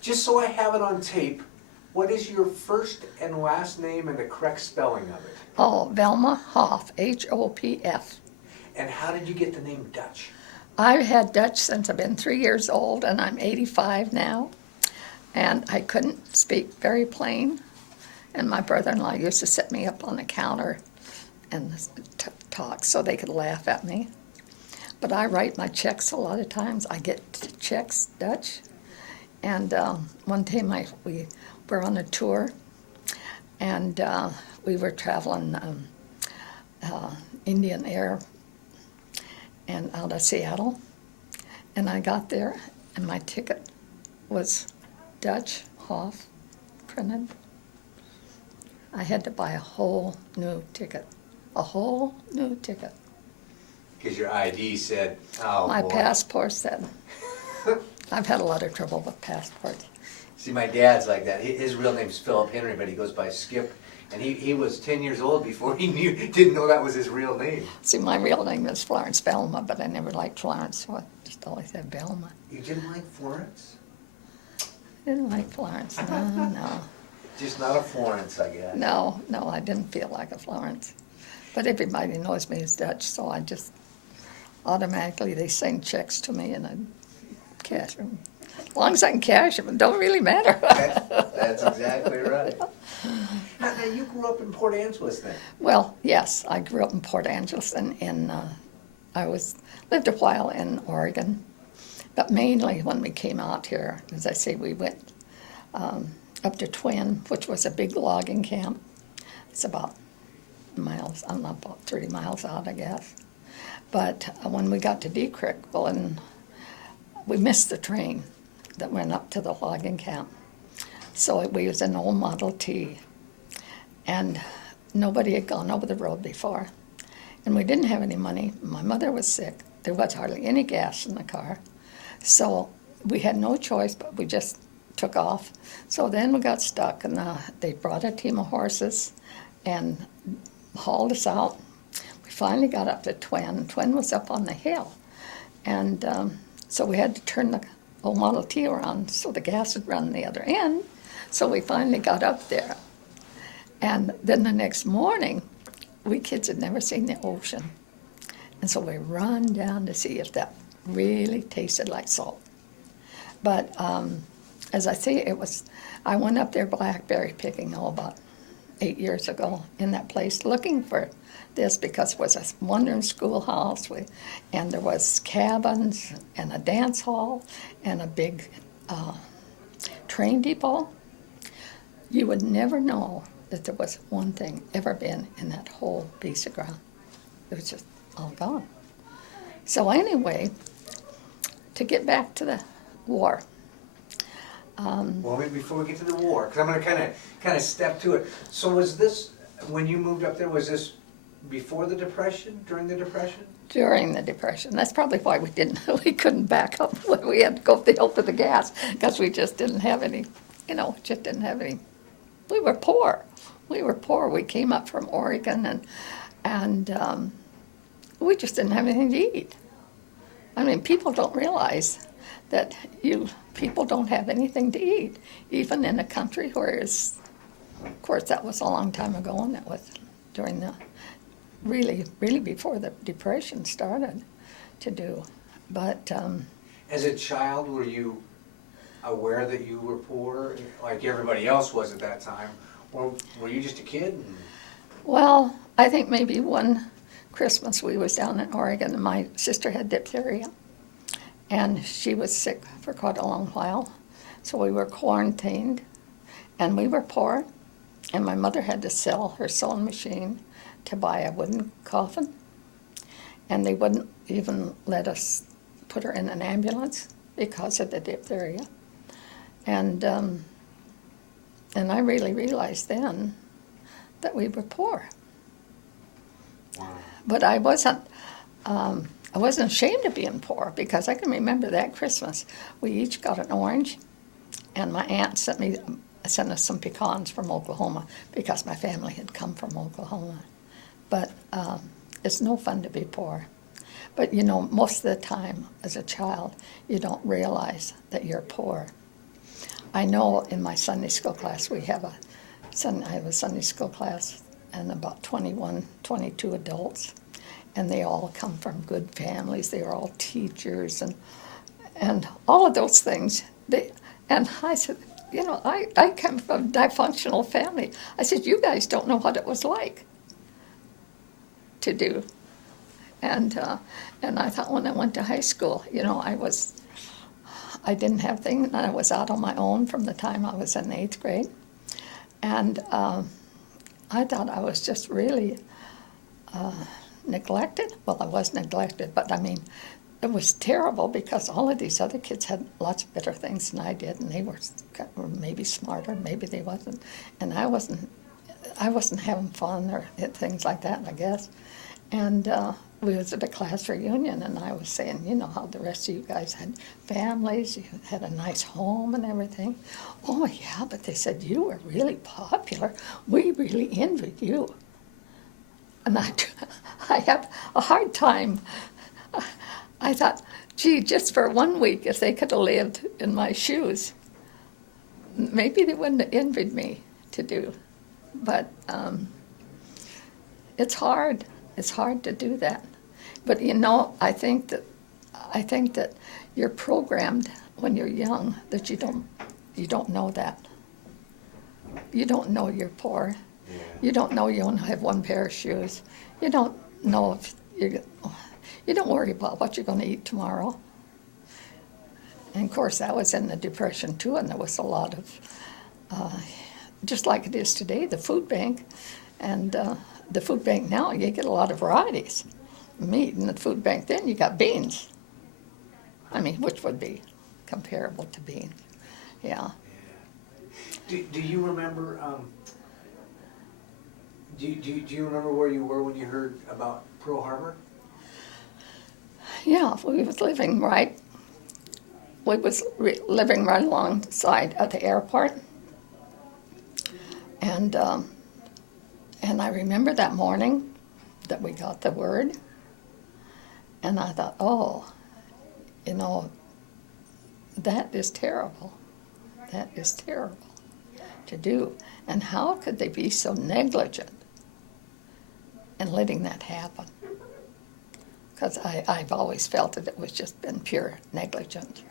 Just so I have it on tape, what is your first and last name and the correct spelling of it? Oh, Velma Hopf, Hopf. And how did you get the name Dutch? I've had Dutch since I've been 3 years old, and I'm 85 now. And I couldn't speak very plain. And my brother-in-law used to set me up on the counter and talk so they could laugh at me. But I write my checks a lot of times. I get checks Dutch. And one time we were on a tour, and we were traveling Indian Air and out of Seattle. And I got there, and my ticket was Dutch Hopf printed. I had to buy a whole new ticket. A whole new ticket. Because your ID said, oh My boy. passport said. I've had a lot of trouble with passports. See, my dad's like that. His real name's Philip Henry, but he goes by Skip. And he was 10 years old before he didn't know that was his real name. See, my real name is Florence Velma, but I never liked Florence, so I just always said Velma. You didn't like Florence? I didn't like Florence, no. Just not a Florence, I guess. No, I didn't feel like a Florence. But everybody knows me as Dutch, so I just automatically, they send checks to me and I cash them. As long as I can cash them, it don't really matter. That's exactly right. Now, you grew up in Port Angeles then? Well, yes, I grew up in Port Angeles, and I lived a while in Oregon. But mainly when we came out here, as I say, we went up to Twin, which was a big logging camp. It's about miles, I don't know, about 30 miles out, I guess. But when we got to Deep Creek, well, and we missed the train that went up to the logging camp. So we was an old Model T, and nobody had gone over the road before. And we didn't have any money. My mother was sick. There was hardly any gas in the car. So we had no choice, but we just took off. So then we got stuck, and they brought a team of horses and hauled us out. We finally got up to Twin. Twin was up on the hill. And so we had to turn the old Model T around so the gas would run the other end. So we finally got up there. And then the next morning, we kids had never seen the ocean. And so we run down to see if that really tasted like salt. But as I say, I went up there blackberry picking about 8 years ago in that place looking for this because it was a wandering schoolhouse and there was cabins and a dance hall and a big train depot. You would never know that there was one thing ever been in that whole piece of ground. It was just all gone. So anyway, to get back to the war. Well, maybe before we get to the war, because I'm going to kind of step to it. So was this, when you moved up there, was this before the Depression, during the Depression? During the Depression. That's probably why we couldn't back up. We had to go up the hill for the gas because we just didn't have any, We were poor. We came up from Oregon and we just didn't have anything to eat. I mean, people don't realize that people don't have anything to eat, even in a country where of course, that was a long time ago, and that was during the, really before the Depression started to do. But as a child, were you aware that you were poor, like everybody else was at that time, or were you just a kid? Well, I think maybe one Christmas we was down in Oregon, and my sister had diphtheria, and she was sick for quite a long while, so we were quarantined, and we were poor, and my mother had to sell her sewing machine to buy a wooden coffin, and they wouldn't even let us put her in an ambulance because of the diphtheria. And I really realized then that we were poor. Wow. But I wasn't ashamed of being poor because I can remember that Christmas. We each got an orange, and my aunt sent us some pecans from Oklahoma because my family had come from Oklahoma. But it's no fun to be poor. But most of the time as a child, you don't realize that you're poor I know in my Sunday school class, I have a Sunday school class and about 21, 22 adults, and they all come from good families. They are all teachers and all of those things. And I said, you know, I come from a dysfunctional family. I said, you guys don't know what it was like to do. And I thought when I went to high school, you know, I didn't have things, and I was out on my own from the time I was in 8th grade. And I thought I was just really neglected. Well, I was neglected, but I mean, it was terrible because all of these other kids had lots of better things than I did, and they were maybe smarter, maybe they wasn't. And I wasn't having fun or things like that, I guess. And we was at a class reunion, and I was saying, you know, how the rest of you guys had families, you had a nice home and everything. Oh, yeah, but they said, you were really popular. We really envied you. And I have a hard time. I thought, gee, just for 1 week, if they could have lived in my shoes, maybe they wouldn't have envied me to do. But it's hard. It's hard to do that. But you know, I think that you're programmed when you're young that you don't know that. You don't know you're poor. Yeah. You don't know you only have one pair of shoes. You don't know if you don't worry about what you're going to eat tomorrow. And of course, I was in the Depression too, and there was a lot of, just like it is today, the food bank. And the food bank now, you get a lot of varieties. Meat in the food bank then, you got beans. I mean, which would be comparable to beans. Yeah. Do you remember, do you remember where you were when you heard about Pearl Harbor? Yeah, we was living right alongside of the airport. And I remember that morning that we got the word, and I thought, oh, you know, that is terrible. That is terrible to do. And how could they be so negligent in letting that happen? Because I've always felt that it was just been pure negligence.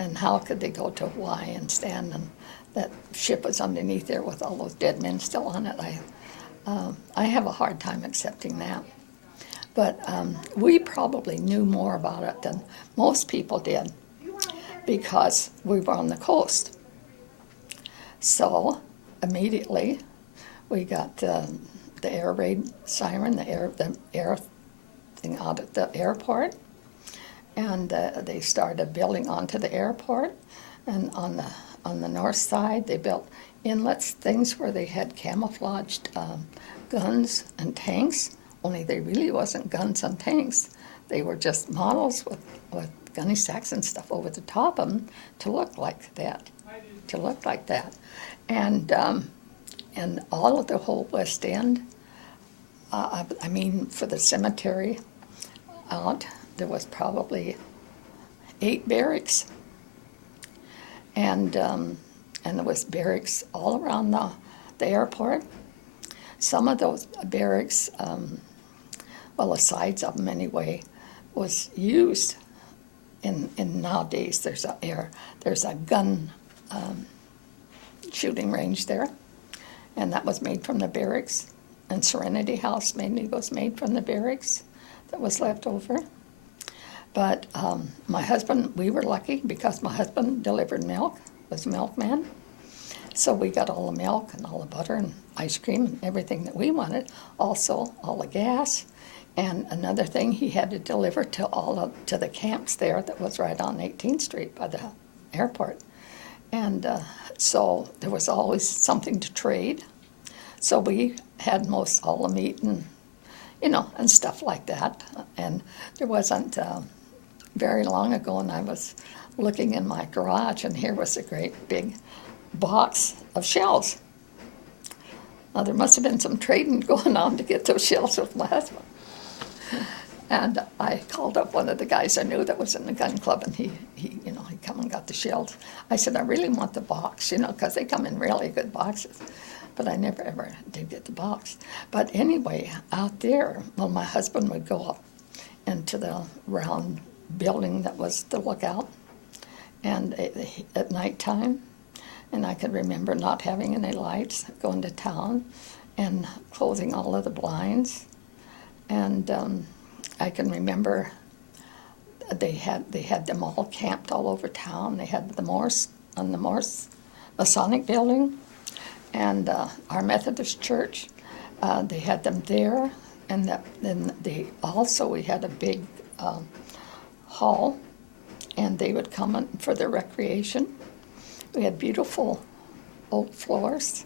And how could they go to Hawaii and stand, and that ship was underneath there with all those dead men still on it? I have a hard time accepting that. But we probably knew more about it than most people did because we were on the coast. So immediately we got the air raid siren, the air thing out at the airport, and they started building onto the airport. And on the north side, they built inlets, things where they had camouflaged guns and tanks, only they really wasn't guns and tanks. They were just models with gunny sacks and stuff over the top of them to look like that. And all of the whole West End, I mean, for the cemetery out, there was probably 8 barracks. And there was barracks all around the airport. Some of those barracks, well, the sides of them anyway, was used in nowadays. There's a gun shooting range there, and that was made from the barracks. And Serenity House mainly was made from the barracks that was left over. But my husband, we were lucky because my husband delivered milk, was a milkman. So we got all the milk and all the butter and ice cream and everything that we wanted. Also, all the gas. And another thing, he had to deliver to the camps there that was right on 18th Street by the airport. And so there was always something to trade. So we had most all the meat and, you know, and stuff like that. And there wasn't very long ago, and I was looking in my garage, and here was a great big box of shells. Now, there must have been some trading going on to get those shells with my husband. And I called up one of the guys I knew that was in the gun club, and he come and got the shells. I said, I really want the box, you know, because they come in really good boxes. But I never ever did get the box. But anyway, out there, well, my husband would go up into the round building that was the lookout, and at nighttime, and I could remember not having any lights, going to town and closing all of the blinds. And I can remember they had them all camped all over town. They had the Morse Masonic building, and our Methodist church. They had them there, and then we had a big hall, and they would come in for their recreation. We had beautiful oak floors.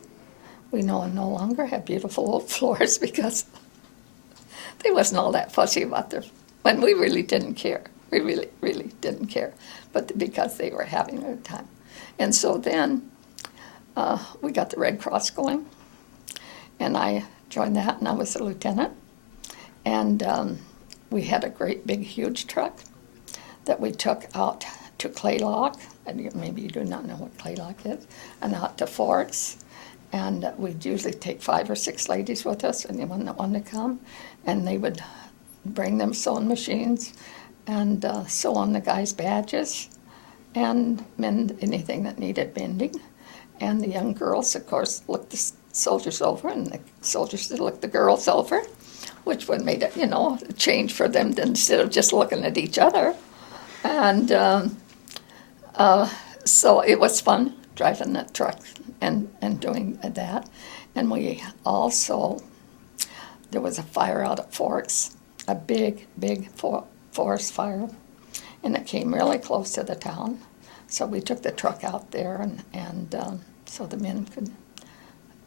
We no longer have beautiful oak floors because they wasn't all that fussy about them. When we really didn't care. We really didn't care, but because they were having a good time. And so then we got the Red Cross going, and I joined that, and I was a lieutenant. And we had a great big huge truck that we took out to Claylock, and maybe you do not know what Claylock is, and out to Forks. And we'd usually take 5 or 6 ladies with us, anyone that wanted to come, and they would bring them sewing machines and sew on the guys' badges and mend anything that needed mending. And the young girls, of course, looked the soldiers over, and the soldiers looked the girls over, which would made it, a change for them instead of just looking at each other. And so it was fun driving that truck and doing that. And we also, there was a fire out at Forks, a big forest fire, and it came really close to the town. So we took the truck out there, and so the men could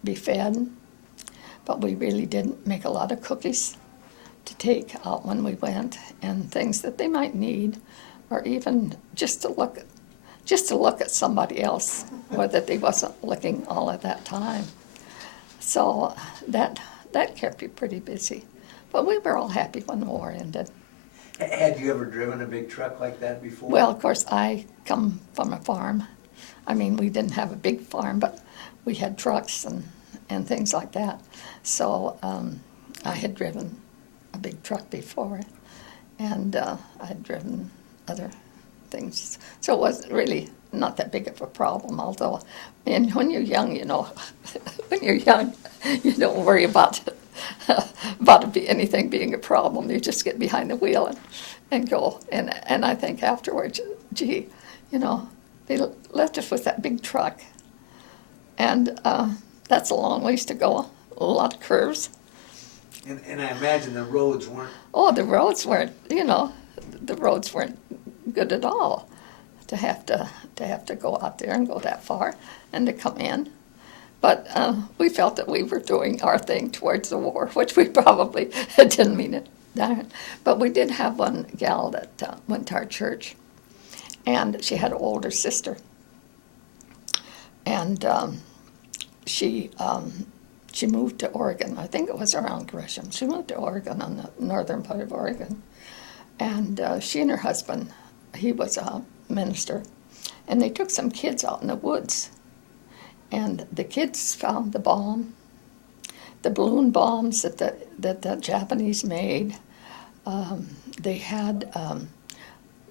be fed. But we really didn't make a lot of cookies to take out when we went, and things that they might need, or even just to look at somebody else, or that they wasn't looking all at that time. So that kept you pretty busy. But we were all happy when the war ended. Had you ever driven a big truck like that before? Well, of course, I come from a farm. I mean, we didn't have a big farm, but we had trucks and things like that. So I had driven a big truck before, and I had driven other things. So it wasn't really not that big of a problem, although when you're young, when you're young, you don't worry about anything being a problem. You just get behind the wheel and go. And I think afterwards, gee, they left us with that big truck. And that's a long ways to go, a lot of curves. And I imagine the roads weren't... Oh, the roads weren't good at all to have to go out there and go that far and to come in. But we felt that we were doing our thing towards the war, which we probably didn't mean it. But we did have one gal that went to our church, and she had an older sister. And she moved to Oregon. I think it was around Gresham. She moved to Oregon, on the northern part of Oregon. And she and her husband, he was a minister, and they took some kids out in the woods. And the kids found the balloon bombs that the Japanese made. They had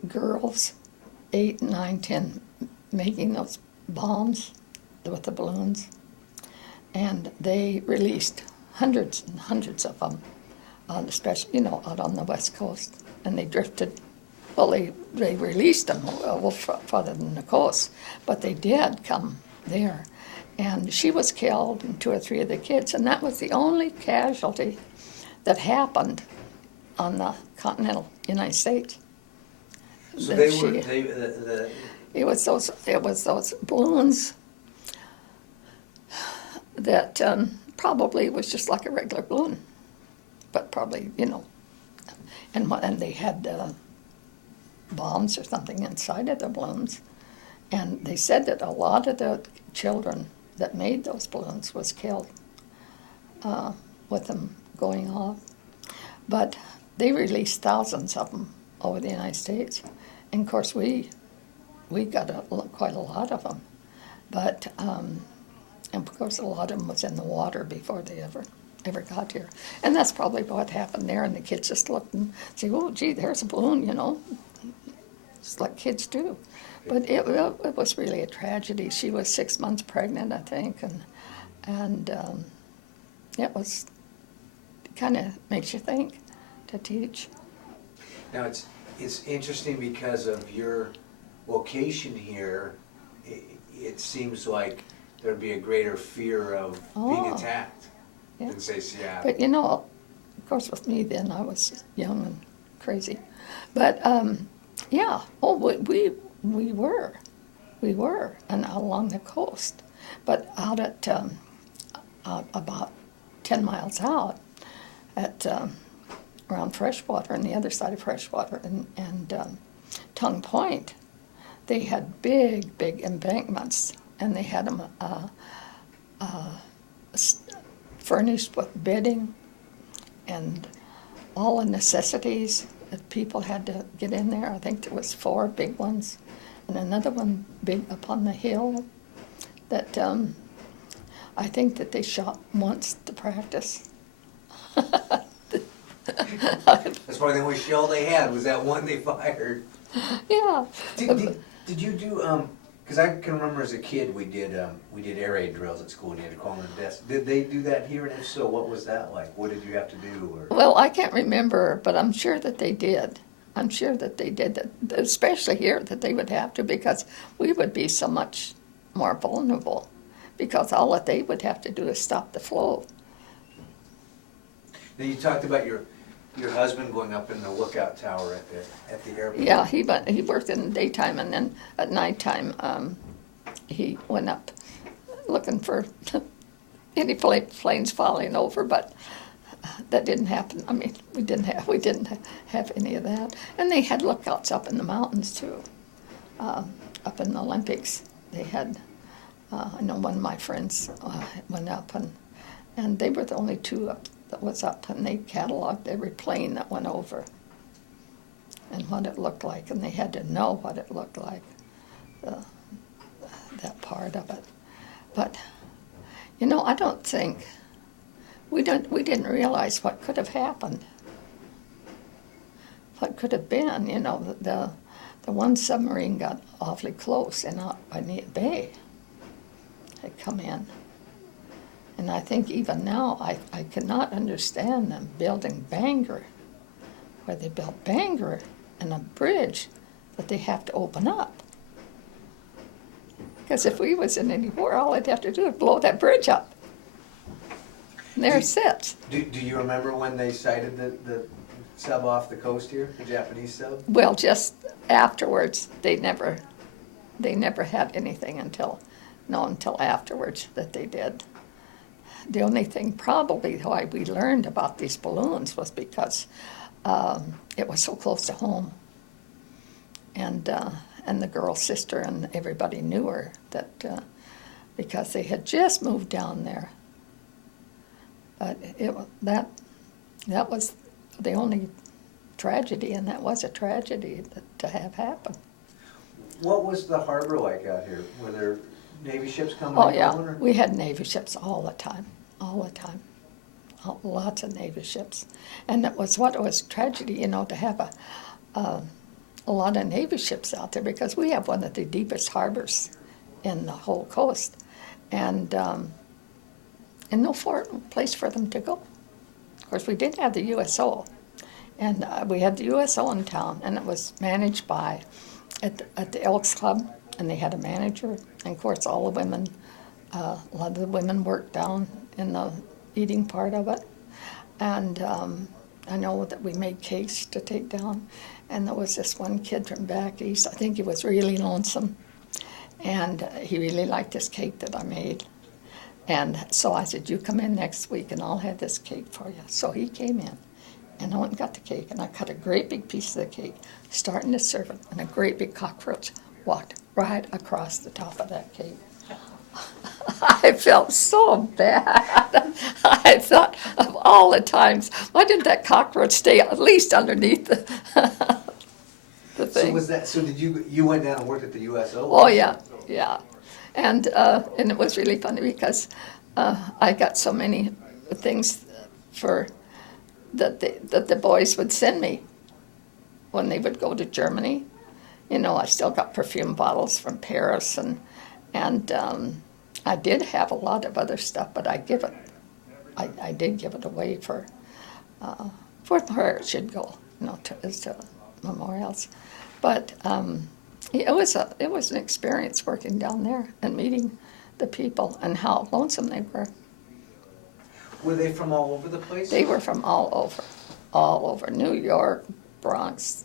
girls, 8, 9, 10, making those bombs with the balloons. And they released hundreds and hundreds of them, especially, out on the West Coast. And they drifted. Well, they released them farther than the coast, but they did come there. And she was killed, and 2 or 3 of the kids, and that was the only casualty that happened on the continental United States. So it was those balloons that probably was just like a regular balloon, but probably and they had bombs or something inside of the balloons, and they said that a lot of the children that made those balloons was killed with them going off. But they released thousands of them over the United States. And of course we we got quite a lot of them. But, and of course, a lot of them was in the water before they ever got here. And that's probably what happened there, and the kids just looked and say, oh, gee, there's a balloon, you know. It's like kids do. But it was really a tragedy. She was 6 months pregnant, I think, and it was, kind of makes you think to teach. Now, it's interesting because of your location here, it seems like there'd be a greater fear of being attacked than, say, Seattle. But, you know, of course, with me then, I was young and crazy. But, yeah, we were, and along the coast. But out at about 10 miles out, at around Freshwater, on the other side of Freshwater, and Tongue Point, they had big embankments, and they had them furnished with bedding and all the necessities that people had to get in there. I think there was 4 big ones, and another one big up on the hill that I think that they shot once to practice. That's probably the only shell they had, was that one they fired. Yeah. Did you do, because I can remember as a kid, we did air raid drills at school, and you had to call them to desk. Did they do that here, and if so, what was that like? What did you have to do? Or? Well, I can't remember, but I'm sure that they did. I'm sure that they did, that, especially here, that they would have to, because we would be so much more vulnerable, because all that they would have to do is stop the flow. Now, you talked about your husband going up in the lookout tower at the airport. Yeah, he worked in the daytime, and then at nighttime he went up looking for any planes falling over, but that didn't happen. I mean, we didn't have any of that. And they had lookouts up in the mountains too, up in the Olympics. They had, I know one of my friends went up, and they were the only 2 up that was up, and they cataloged every plane that went over and what it looked like, and they had to know what it looked like, that part of it. But, you know, I don't think, we didn't realize what could have happened, what could have been. You know, the one submarine got awfully close and out by Neah Bay had come in. And I think even now, I cannot understand them building Bangor, where they built Bangor and a bridge that they have to open up. Because if we was in any war, all they'd have to do is blow that bridge up. And there it sits. Do you remember when they sighted the sub off the coast here, the Japanese sub? Well, just afterwards, they never had anything until afterwards that they did. The only thing probably why we learned about these balloons was because it was so close to home, and the girl's sister and everybody knew her, that because they had just moved down there. But that was the only tragedy, and that was a tragedy to have happen. What was the harbor like out here? Were there Navy ships coming? Oh yeah, we had Navy ships all the time. Lots of Navy ships, and it was tragedy, you know, to have a lot of Navy ships out there, because we have one of the deepest harbors in the whole coast, and no place for them to go. Of course, we did have the USO, and we had the USO in town, and it was managed by at the Elks Club, and they had a manager, and of course all the women, a lot of the women worked down in the eating part of it, and I know that we made cakes to take down, and there was this one kid from back east, I think he was really lonesome, and he really liked this cake that I made, and so I said, you come in next week and I'll have this cake for you. So he came in, and I went and got the cake, and I cut a great big piece of the cake, starting to serve it, and a great big cockroach walked right across the top of that cake. I felt so bad. I thought of all the times, why didn't that cockroach stay at least underneath the So thing. was that, so did you went down and worked at the USO? Oh, yeah, yeah. And it was really funny because I got so many things for that the boys would send me when they would go to Germany. You know, I still got perfume bottles from Paris, and I did have a lot of other stuff, but I did give it away for where it should go, you know, as to memorials. But it was an experience working down there and meeting the people and how lonesome they were. Were they from all over the place? They were from all over New York, Bronx,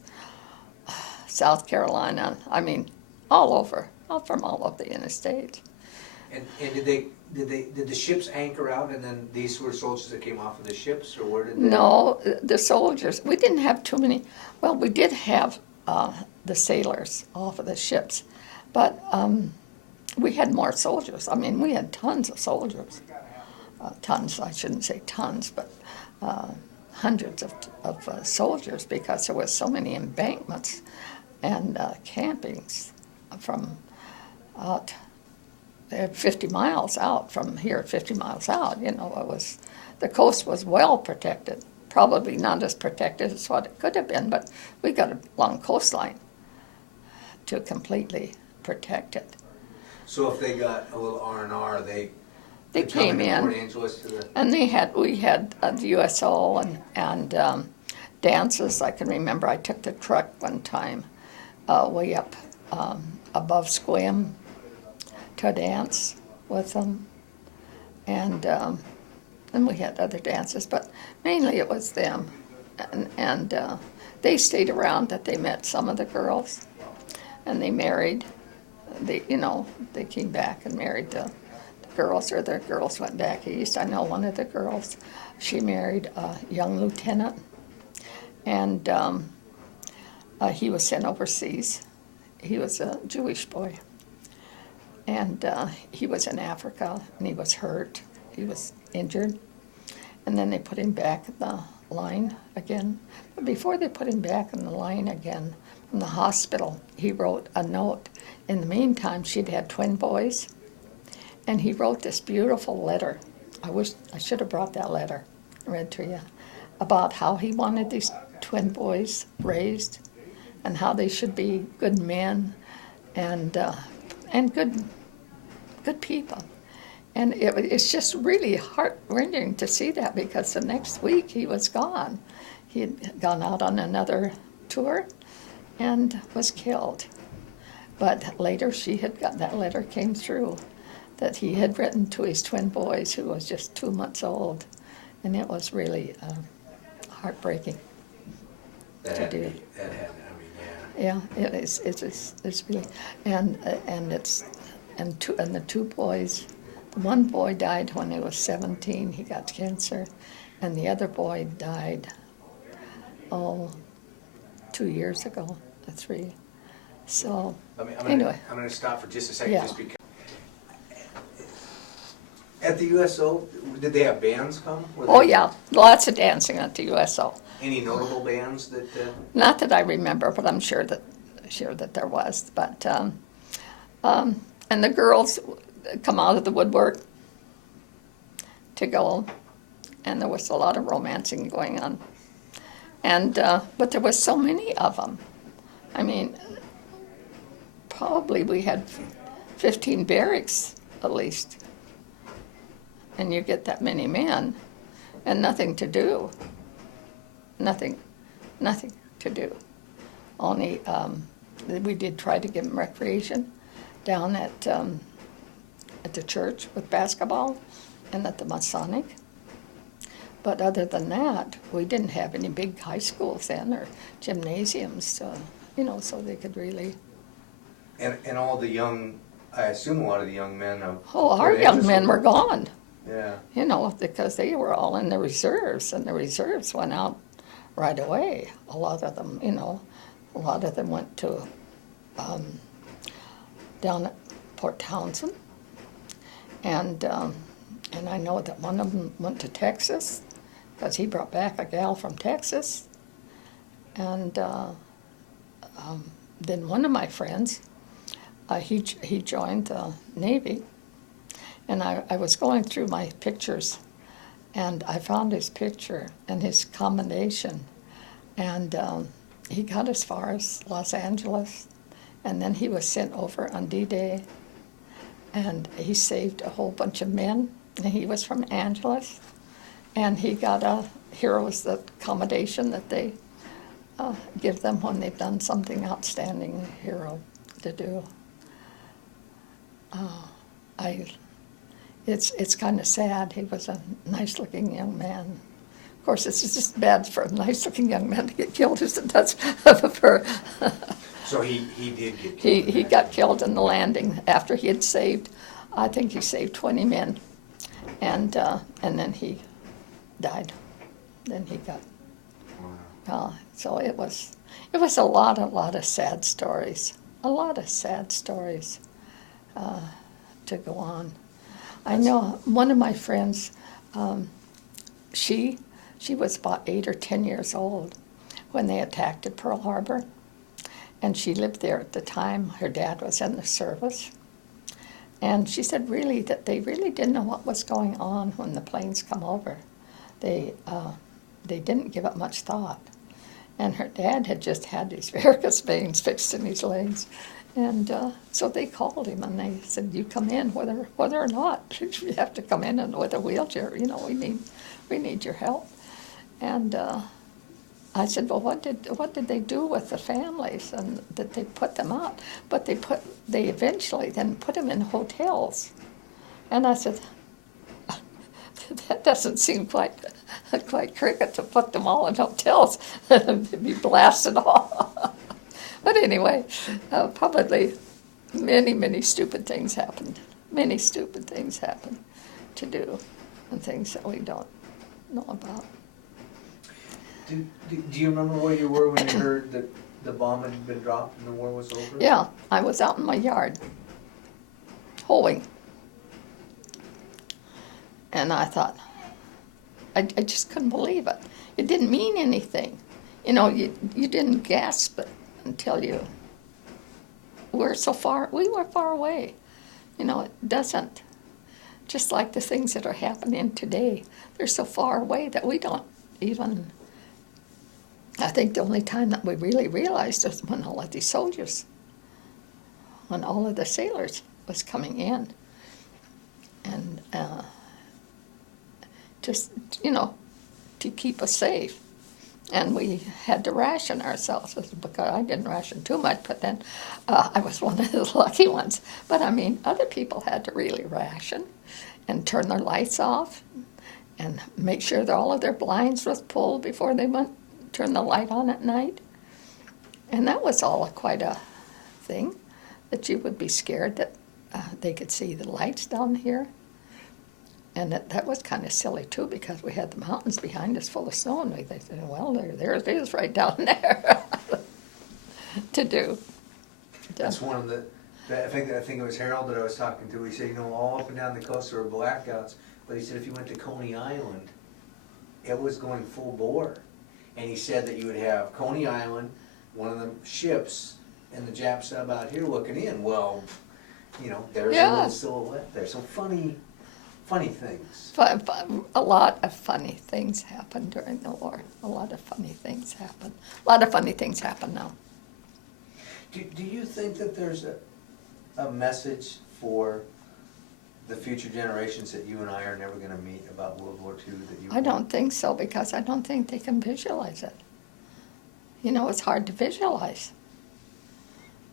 South Carolina. I mean, all over, from all over the interstate. And did the ships anchor out, and then these were soldiers that came off of the ships, or where did they? No, the soldiers. We didn't have too many. Well, we did have the sailors off of the ships, but we had more soldiers. I mean, we had tons of soldiers. Tons, I shouldn't say tons, but hundreds of soldiers, because there was so many embankments and campings from out 50 miles out from here, 50 miles out. You know, the coast was well protected. Probably not as protected as what it could have been, but we got a long coastline to completely protect it. So if they got a little R&R, they came in, Port Angeles to the... and we had the USO and dances. I can remember I took the truck one time way up above Squim to dance with them, and we had other dances, but mainly it was them, and they stayed around. That they met some of the girls, and they married. They came back and married the girls, or the girls went back east. I know one of the girls, she married a young lieutenant, and he was sent overseas. He was a Jewish boy, and he was in Africa, and he was hurt. He was injured, and then they put him back in the line again. But before they put him back in the line again from the hospital, he wrote a note. In the meantime, she'd had twin boys, and he wrote this beautiful letter. I wish I should have brought that letter, read to you, about how he wanted these twin boys raised, and how they should be good men and good people. And it's just really heart-rending to see that, because the next week he was gone. He had gone out on another tour and was killed. But later that letter came through that he had written to his twin boys, who was just 2 months old. And it was really heartbreaking to do. That had, I mean, yeah. Yeah, it is. It's really, and the two boys. The one boy died when he was 17. He got cancer, and the other boy died 2 years ago, or 3. So anyway, I'm going to stop for just a second, Yeah. just because. At the USO, did they have bands come? yeah, lots of dancing at the USO. Any notable bands that? Not that I remember, but I'm sure that there was. But and the girls come out of the woodwork to go, and there was a lot of romancing going on. And but there was so many of them. I mean, probably we had 15 barracks at least, and you get that many men, and nothing to do. Nothing to do. Only we did try to give them recreation down at the church with basketball and at the Masonic. But other than that, we didn't have any big high schools then or gymnasiums, so they could really. And all the young, I assume a lot of the young men of. Our young men were gone. Yeah. Because they were all in the reserves, and the reserves went out right away. A lot of them, went to down at Port Townsend, and I know that one of them went to Texas, because he brought back a gal from Texas, and then one of my friends, he joined the Navy, and I was going through my pictures, and I found his picture and his commendation, and he got as far as Los Angeles, and then he was sent over on D-Day, and he saved a whole bunch of men, and he was from Angeles, and he got a hero's commendation that they give them when they've done something outstanding, hero to do. It's kind of sad. He was a nice-looking young man. Of course, it's just bad for a nice-looking young man to get killed as it does for. So he did get killed. He got killed in the landing after he had saved, I think he saved 20 men, and then he died. Then he got. Wow. So it was a lot of sad stories, to go on. I know one of my friends, she was about 8 or 10 years old when they attacked at Pearl Harbor, and she lived there at the time. Her dad was in the service, and she said really that they really didn't know what was going on when the planes come over. They didn't give it much thought. And her dad had just had these varicose veins fixed in his legs. And so they called him and they said, you come in whether or not. You have to come in and with a wheelchair. You know, we need your help. And I said, well, what did they do with the families? And that they put them out. But they eventually then put them in hotels. And I said, that doesn't seem quite cricket to put them all in hotels and be blasted off. But anyway, probably many stupid things happened. Many stupid things happened to do, and things that we don't know about. Do you remember where you were when you heard that the bomb had been dropped and the war was over? Yeah, I was out in my yard, hoeing. And I thought, I just couldn't believe it. It didn't mean anything. You know, you didn't gasp it until we were far away. You know, it doesn't, just like the things that are happening today, they're so far away that we don't even, I think the only time that we really realized was when all of these soldiers, when all of the sailors was coming in. And just, you know, to keep us safe. And we had to ration ourselves, because I didn't ration too much, but then I was one of the lucky ones. But I mean, other people had to really ration and turn their lights off and make sure that all of their blinds was pulled before they turn the light on at night. And that was all quite a thing, that you would be scared that they could see the lights down here. And that was kind of silly, too, because we had the mountains behind us full of snow, and they said, well, there it is right down there to do. That's one of I think it was Harold that I was talking to. He said, you know, all up and down the coast there were blackouts, but he said if you went to Coney Island, it was going full bore. And he said that you would have Coney Island, one of the ships, and the Jap sub out here looking in. Well, you know, there's a little silhouette there. So funny things. A lot of funny things happened during the war. A lot of funny things happened. A lot of funny things happen now. Do you think that there's a message for the future generations that you and I are never going to meet about World War II that you? I don't think so, because I don't think they can visualize it. You know, it's hard to visualize.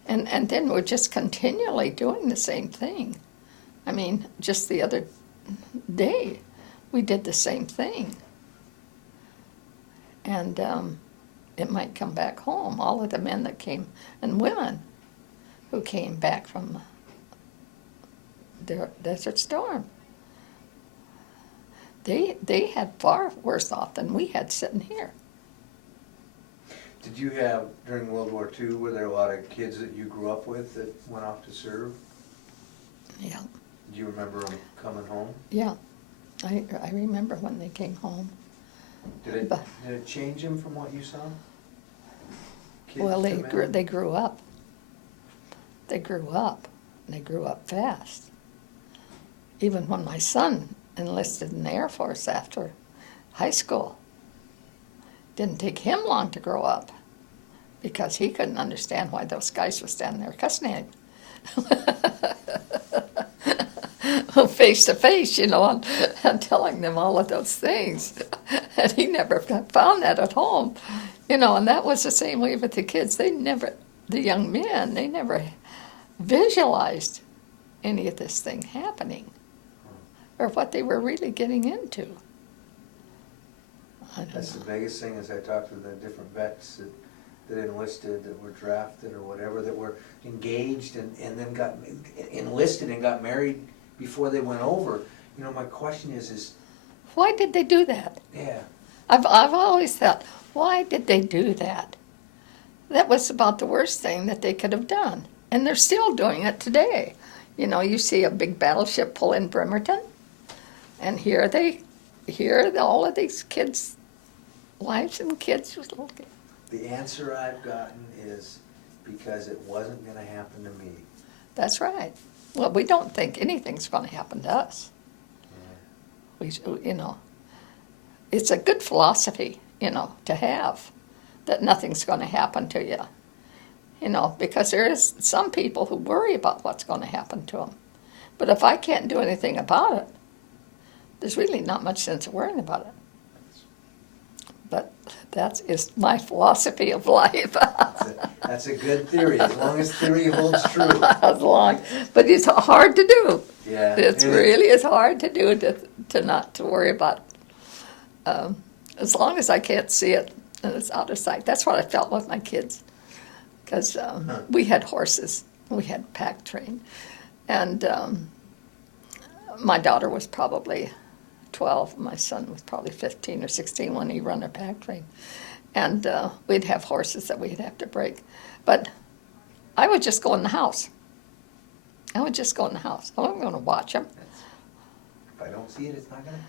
And then we're just continually doing the same thing. I mean, just the other day, we did the same thing. And it might come back home. All of the men that came, and women who came back from the Desert Storm, they had far worse off than we had sitting here. Did you have, during World War II, were there a lot of kids that you grew up with that went off to serve? Yeah. Do you remember them coming home? Yeah, I remember when they came home. Did it change them from what you saw? kids Well, come in? they grew up. They grew up. And they grew up fast. Even when my son enlisted in the Air Force after high school, didn't take him long to grow up because he couldn't understand why those guys were standing there cussing at him. Face to face, and telling them all of those things. And he never found that at home. And that was the same way with the kids. The young men, they never visualized any of this thing happening or what they were really getting into. I don't That's know. the biggest thing, as I talked to the different vets that enlisted, that were drafted or whatever, that were engaged and then got enlisted and got married before they went over. My question is, Why did they do that? yeah, I've always thought, why did they do that? That was about the worst thing that they could have done. And they're still doing it today. You see a big battleship pull in Bremerton, and here all of these kids' wives and kids was little kids. the answer I've gotten is because it wasn't gonna happen to me. That's right. Well, we don't think anything's going to happen to us. Yeah. It's a good philosophy, to have, that nothing's going to happen to you. Because there is some people who worry about what's going to happen to them. But if I can't do anything about it, there's really not much sense of worrying about it. But that is my philosophy of life. That's a good theory, as long as theory holds true. But it's hard to do. Yeah. It really is hard to do to not to worry about. As long as I can't see it and it's out of sight. That's what I felt with my kids. Because we had horses, we had pack train, and my daughter was probably 12, my son was probably 15 or 16 when he ran a pack train, and we'd have horses that we'd have to break, but I would just go in the house. I wasn't going to watch them. If I don't see it, it's not gonna happen.